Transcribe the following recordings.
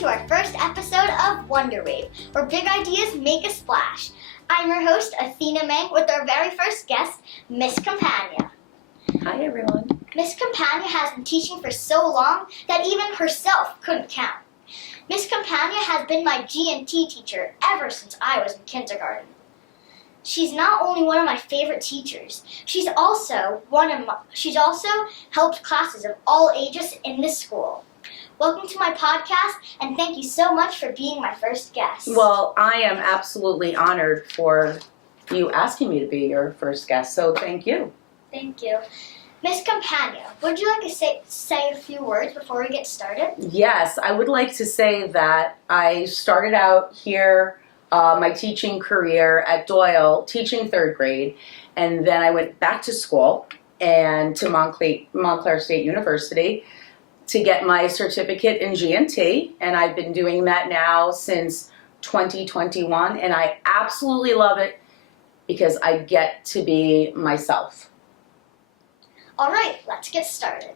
to our first episode of Wonder Wave, where big ideas make a splash. I'm your host, Athena Mang, with our very first guest, Miss Campagna. Hi, everyone. Miss Campagna has been teaching for so long that even herself couldn't count. Miss Campagna has been my G&T teacher ever since I was in kindergarten. She's not only one of my favorite teachers, she's also helped classes of all ages in this school. Welcome to my podcast, and thank you so much for being my first guest. Well, I am absolutely honored for you asking me to be your first guest, so thank you. Thank you. Miss Campagna, would you like to say a few words before we get started? Yes, I would like to say that I started out here, my teaching career at Doyle, teaching third grade, and then I went back to school and to Montclair State University to get my certificate in G&T, and I've been doing that now since 2021, and I absolutely love it because I get to be myself. All right, let's get started.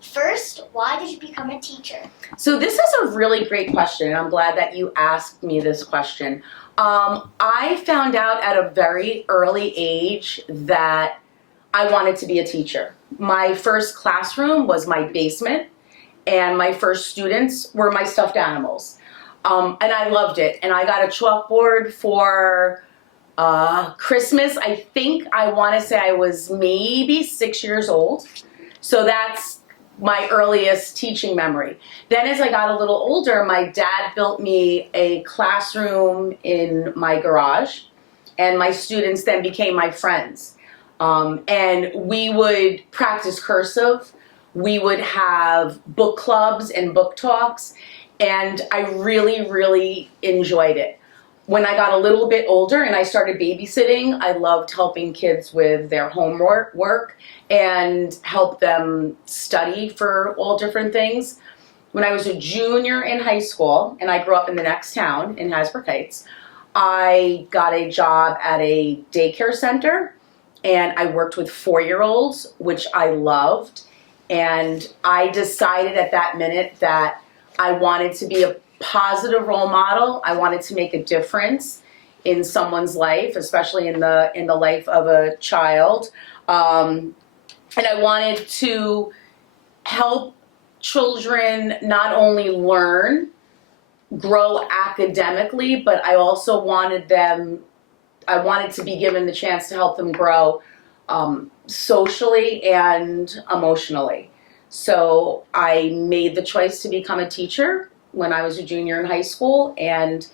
First, why did you become a teacher? So this is a really great question, and I'm glad that you asked me this question. I found out at a very early age that I wanted to be a teacher. My first classroom was my basement, and my first students were my stuffed animals. And I loved it. And I got a chalkboard for Christmas. I think I want to say I was maybe 6 years old. So that's my earliest teaching memory. Then as I got a little older, my dad built me a classroom in my garage, and my students then became my friends. And we would practice cursive. We would have book clubs and book talks, and I really, really enjoyed it. When I got a little bit older and I started babysitting, I loved helping kids with their homework and help them study for all different things. When I was a junior in high school, and I grew up in the next town in Hasbrook Heights, I got a job at a daycare center, and I worked with 4-year-olds, which I loved. And I decided at that minute that I wanted to be a positive role model. I wanted to make a difference in someone's life, especially in the life of a child. And I wanted to help children not only learn, grow academically, but I also wanted to be given the chance to help them grow socially and emotionally. So I made the choice to become a teacher when I was a junior in high school, and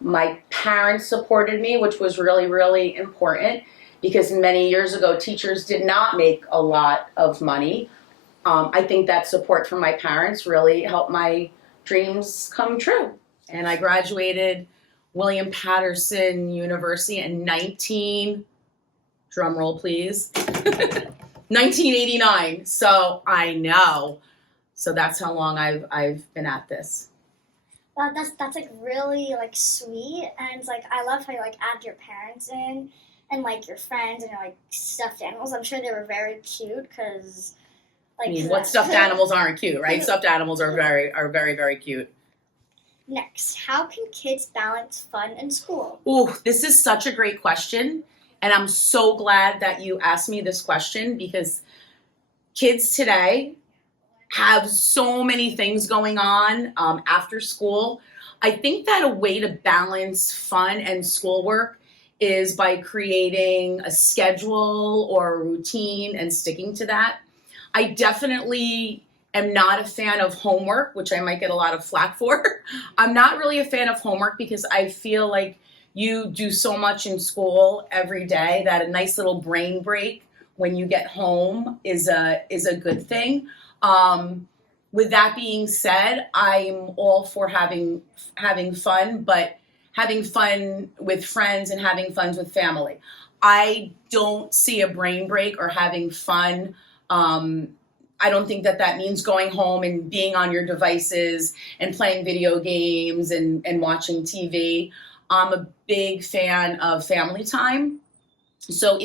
my parents supported me, which was really, really important because many years ago teachers did not make a lot of money. I think that support from my parents really helped my dreams come true. And I graduated William Patterson University in drum roll please, 1989. So I know. So that's how long I've been at this. Wow, that's like really like sweet, and it's like I love how you like add your parents in and like your friends and your like stuffed animals. I'm sure they were very cute because like. I mean, what stuffed animals aren't cute, right? Stuffed animals are very, very cute. Next, how can kids balance fun and school? Ooh, this is such a great question. And I'm so glad that you asked me this question because kids today have so many things going on after school. I think that a way to balance fun and schoolwork is by creating a schedule or a routine and sticking to that. I definitely am not a fan of homework, which I might get a lot of flack for. I'm not really a fan of homework because I feel like you do so much in school every day that a nice little brain break when you get home is a good thing. With that being said, I'm all for having fun, but having fun with friends and having fun with family. I don't see a brain break or having fun. I don't think that means going home and being on your devices and playing video games and watching TV. I'm a big fan of family time. So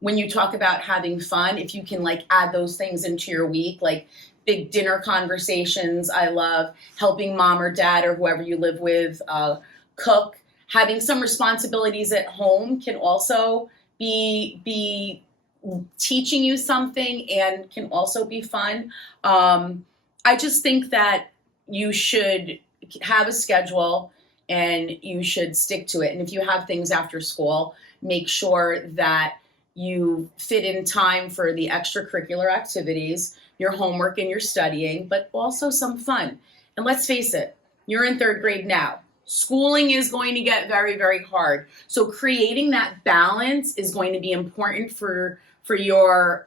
when you talk about having fun, if you can like add those things into your week, like big dinner conversations. I love helping mom or dad or whoever you live with cook. Having some responsibilities at home can also be teaching you something and can also be fun. I just think that you should have a schedule and you should stick to it. And if you have things after school, make sure that you fit in time for the extracurricular activities, your homework and your studying, but also some fun. And let's face it, you're in third grade now. Schooling is going to get very, very hard. So creating that balance is going to be important for your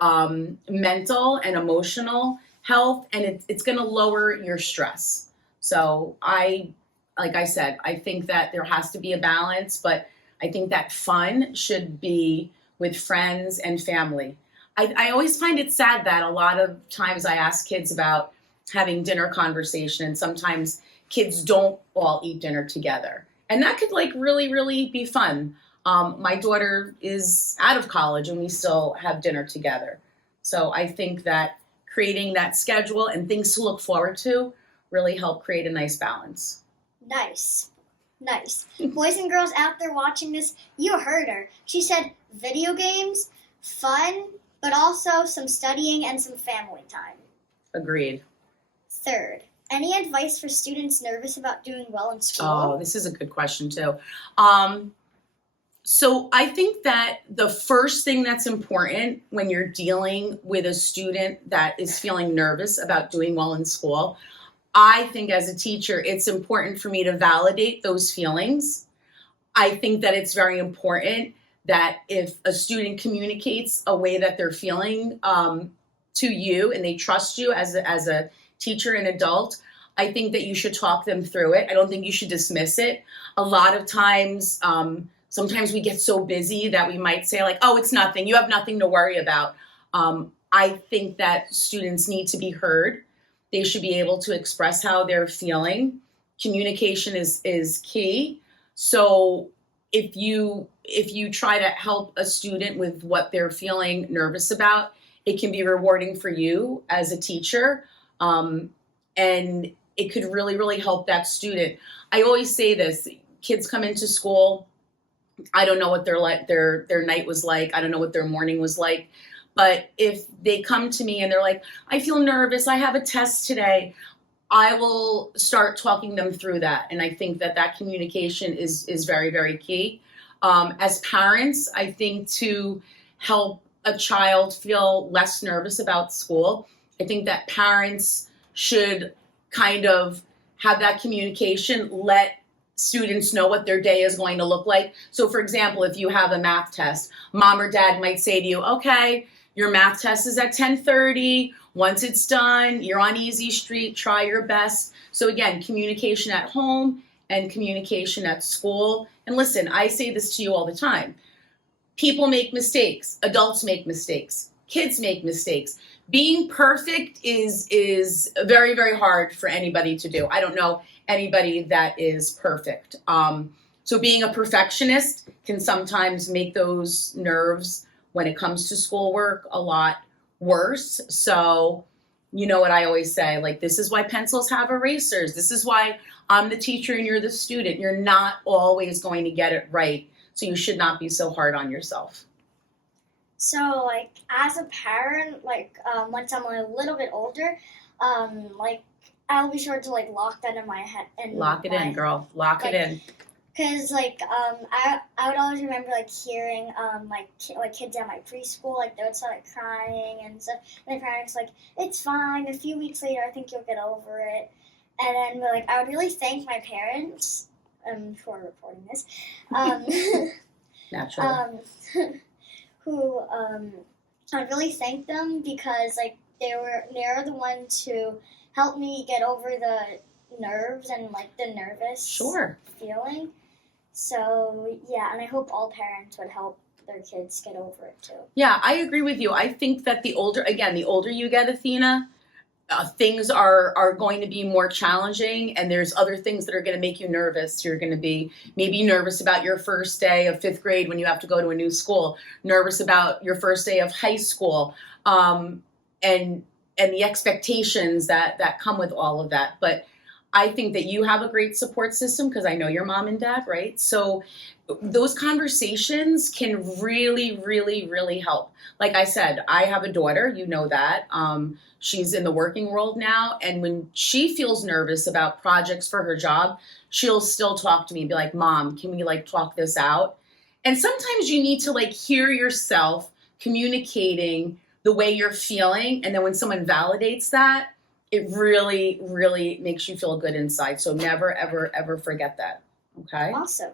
mental and emotional health, and it's going to lower your stress. So like I said, I think that there has to be a balance, but I think that fun should be with friends and family. I always find it sad that a lot of times I ask kids about having dinner conversation, and sometimes kids don't all eat dinner together. And that could like really, really be fun. My daughter is out of college and we still have dinner together. So I think that creating that schedule and things to look forward to really help create a nice balance. Nice. Boys and girls out there watching this, you heard her. She said video games, fun, but also some studying and some family time. Agreed. Third, any advice for students nervous about doing well in school? Oh, this is a good question too. So I think that the first thing that's important when you're dealing with a student that is feeling nervous about doing well in school, I think as a teacher, it's important for me to validate those feelings. I think that it's very important that if a student communicates a way that they're feeling to you and they trust you as a teacher and adult, I think that you should talk them through it. I don't think you should dismiss it. A lot of times, sometimes we get so busy that we might say like, oh, it's nothing. You have nothing to worry about. I think that students need to be heard. They should be able to express how they're feeling. Communication is key. So if you try to help a student with what they're feeling nervous about, it can be rewarding for you as a teacher. And it could really, really help that student. I always say this, kids come into school, I don't know what their night was like. I don't know what their morning was like. But if they come to me and they're like, I feel nervous, I have a test today, I will start talking them through that. And I think that communication is very, very key. As parents, I think to help a child feel less nervous about school, I think that parents should kind of have that communication, let students know what their day is going to look like. So for example, if you have a math test, mom or dad might say to you, okay, your math test is at 10:30. Once it's done, you're on easy street, try your best. So again, communication at home and communication at school. And listen, I say this to you all the time. People make mistakes. Adults make mistakes. Kids make mistakes. Being perfect is very, very hard for anybody to do. I don't know anybody that is perfect. So being a perfectionist can sometimes make those nerves when it comes to schoolwork a lot worse. So you know what I always say, like, this is why pencils have erasers. This is why I'm the teacher and you're the student. You're not always going to get it right. So you should not be so hard on yourself. So, like, as a parent, like, once I'm a little bit older, like, I'll be sure to, like, lock that in my head. Lock it in, girl. Lock it in. Because, like, I would always remember, like, hearing, like kids at my preschool, like, they would start, like, crying and stuff. And the parents, like, it's fine. A few weeks later, I think you'll get over it. And then, like, I would really thank my parents for reporting this. Naturally. Who I really thank them because like they're the ones who helped me get over the nerves and like the nervous feeling. So yeah, and I hope all parents would help their kids get over it too. Yeah, I agree with you. I think that the older you get, Athena, things are going to be more challenging, and there's other things that are going to make you nervous. You're going to be maybe nervous about your first day of fifth grade when you have to go to a new school, nervous about your first day of high school, and and the expectations that come with all of that. But I think that you have a great support system because I know your mom and dad, right? So those conversations can really, really, really help. Like I said, I have a daughter, you know that. She's in the working world now. And when she feels nervous about projects for her job, she'll still talk to me and be like, Mom, can we like talk this out? And sometimes you need to like hear yourself communicating the way you're feeling. And then when someone validates that, it really, really makes you feel good inside. So never, ever, ever forget that. Okay? Awesome.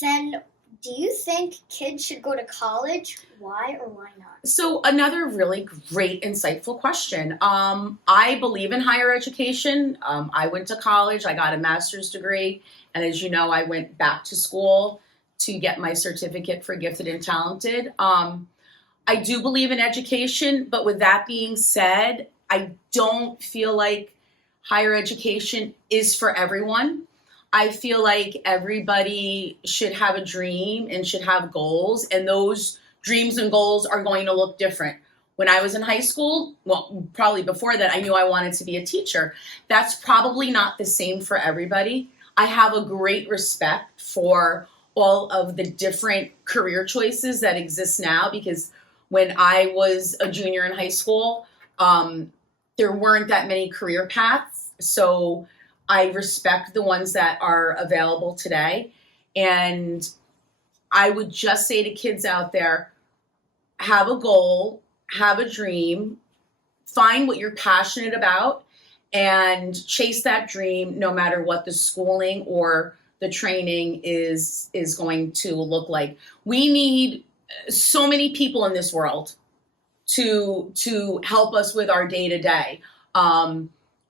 Then, do you think kids should go to college? Why or why not? So another really great, insightful question. I believe in higher education. I went to college. I got a master's degree. And as you know, I went back to school to get my certificate for gifted and talented. I do believe in education, but with that being said, I don't feel like higher education is for everyone. I feel like everybody should have a dream and should have goals, and those dreams and goals are going to look different. When I was in high school, well, probably before that, I knew I wanted to be a teacher. That's probably not the same for everybody. I have a great respect for all of the different career choices that exist now, because when I was a junior in high school, there weren't that many career paths. So I respect the ones that are available today. And I would just say to kids out there, have a goal, have a dream, find what you're passionate about, and chase that dream no matter what the schooling or the training is going to look like. We need so many people in this world to help us with our day-to-day.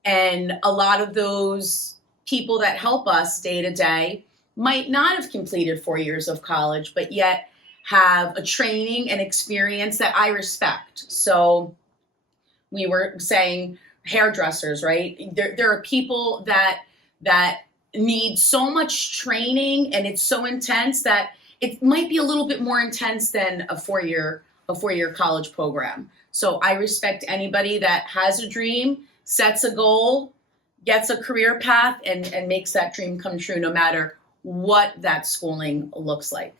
And a lot of those people that help us day-to-day might not have completed 4 years of college, but yet have a training and experience that I respect. So we were saying hairdressers, right? There are people that need so much training, and it's so intense that it might be a little bit more intense than a four-year college program. So I respect anybody that has a dream, sets a goal, gets a career path, and makes that dream come true no matter what that schooling looks like.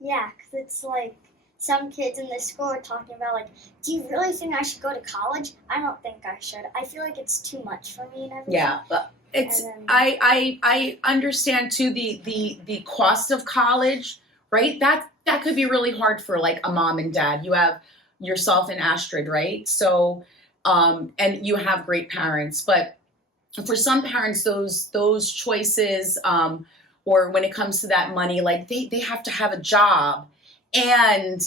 Yeah, because it's like some kids in this school are talking about like, do you really think I should go to college? I don't think I should. I feel like it's too much for me and everything. Yeah, but it's then, I understand too the cost of college, right? That could be really hard for like a mom and dad. You have yourself and Astrid, right? So and you have great parents, but for some parents, those choices, or when it comes to that money, like they have to have a job, and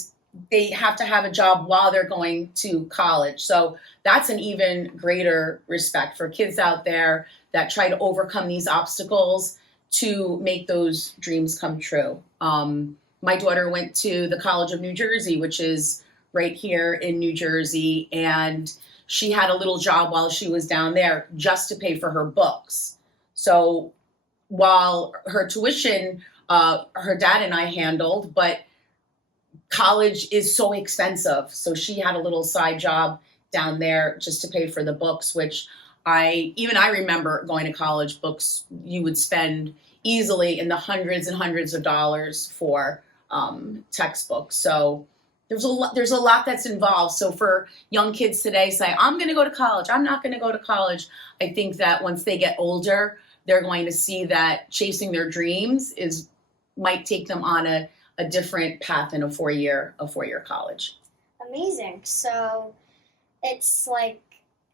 they have to have a job while they're going to college. So that's an even greater respect for kids out there that try to overcome these obstacles to make those dreams come true. My daughter went to the College of New Jersey, which is right here in New Jersey, and she had a little job while she was down there just to pay for her books. So while her tuition, her dad and I handled, but college is so expensive. So she had a little side job down there just to pay for the books, which I remember going to college. Books, you would spend easily in the hundreds and hundreds of dollars for textbooks. So there's a lot that's involved. So for young kids today say, I'm going to go to college, I'm not going to go to college. I think that once they get older, they're going to see that chasing their dreams might take them on a different path than a four-year college. Amazing. So it's like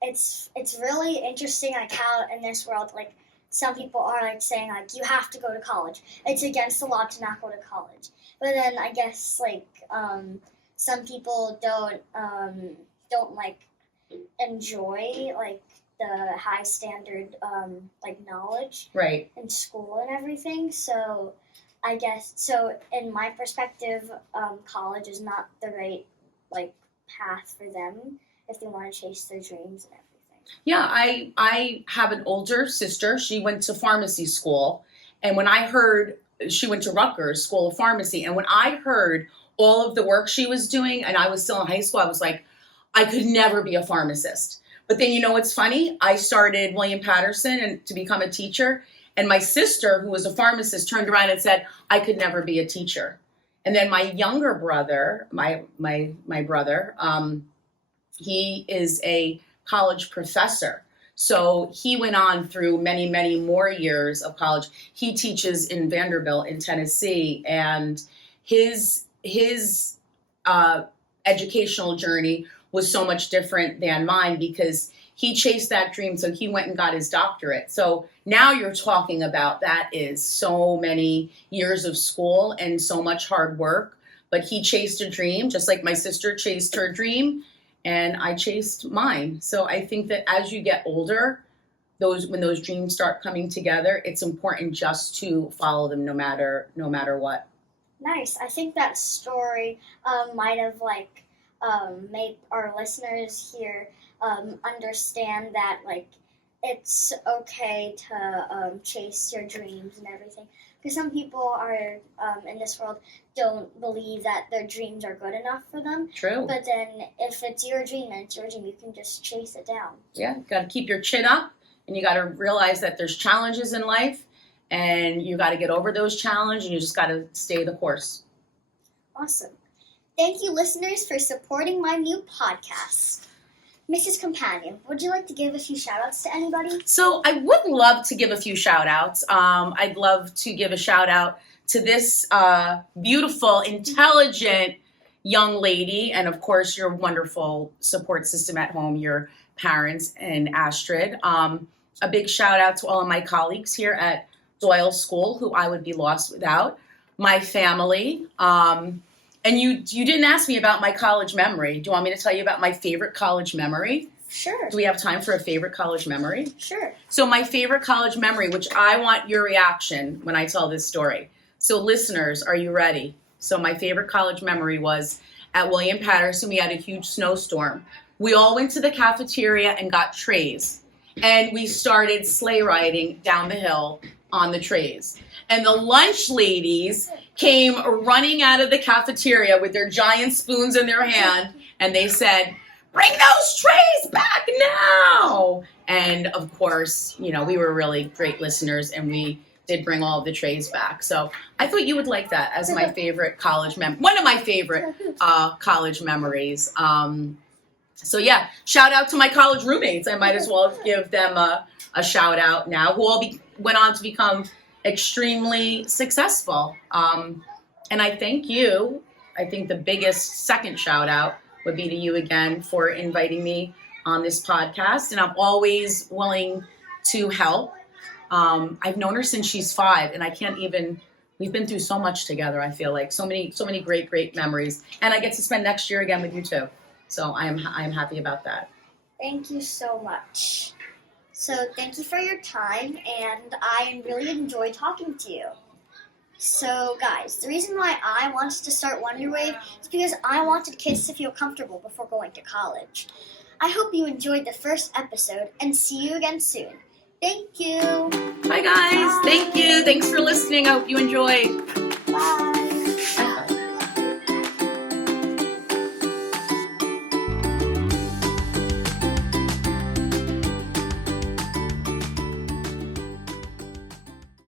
it's really interesting like how in this world like some people are like saying like you have to go to college. It's against the law to not go to college. But then I guess like some people don't like enjoy like the high standard like knowledge right in school and everything. So I guess so in my perspective, college is not the right like path for them if they want to chase their dreams and everything. Yeah, I have an older sister. She went to pharmacy school, and when I heard she went to Rutgers School of Pharmacy, and when I heard all of the work she was doing, and I was still in high school, I was like, I could never be a pharmacist. But then, you know what's funny? I started William Patterson and to become a teacher. And my sister, who was a pharmacist, turned around and said, I could never be a teacher. And then my younger brother, my brother, he is a college professor. So he went on through many, many more years of college. He teaches in Vanderbilt in Tennessee, and his educational journey was so much different than mine because he chased that dream. So he went and got his doctorate. So now you're talking about that is so many years of school and so much hard work. But he chased a dream, just like my sister chased her dream, and I chased mine. So I think that as you get older, when those dreams start coming together, it's important just to follow them no matter what. Nice. I think that story might have made our listeners here understand that it's okay to chase your dreams and everything. Because some people are in this world don't believe that their dreams are good enough for them. True. But then if it's your dream and it's your dream, you can just chase it down. Yeah, you got to keep your chin up, and you got to realize that there's challenges in life, and you got to get over those challenges, and you just got to stay the course. Awesome. Thank you, listeners, for supporting my new podcast. Mrs. Campagna, would you like to give a few shout-outs to anybody? So I would love to give a few shout-outs. I'd love to give a shout-out to this beautiful, intelligent young lady, and of course your wonderful support system at home, your parents and Astrid. A big shout-out to all of my colleagues here at Doyle School, who I would be lost without. My family. And you didn't ask me about my college memory. Do you want me to tell you about my favorite college memory? Sure. Do we have time for a favorite college memory? Sure. So my favorite college memory, which I want your reaction when I tell this story. So listeners, are you ready? So my favorite college memory was at William Patterson. We had a huge snowstorm. We all went to the cafeteria and got trays. And we started sleigh riding down the hill on the trays. And the lunch ladies came running out of the cafeteria with their giant spoons in their hand, and they said, "Bring those trays back now!" And of course, we were really great listeners, and we did bring all of the trays back. So I thought you would like that as my favorite college one of my favorite college memories. So yeah, shout out to my college roommates. I might as well give them a shout out now, who all went on to become extremely successful. And I thank you. I think the biggest second shout out would be to you again for inviting me on this podcast. And I'm always willing to help. I've known her since she's 5, and we've been through so much together. I feel like so many great, great memories. And I get to spend next year again with you too. So I am happy about that. Thank you so much. So thank you for your time, and I really enjoyed talking to you. So guys, the reason why I wanted to start Wonderwave is because I wanted kids to feel comfortable before going to college. I hope you enjoyed the first episode, and see you again soon. Thank you. Bye guys. Bye. Thank you. Thanks for listening. I hope you enjoyed.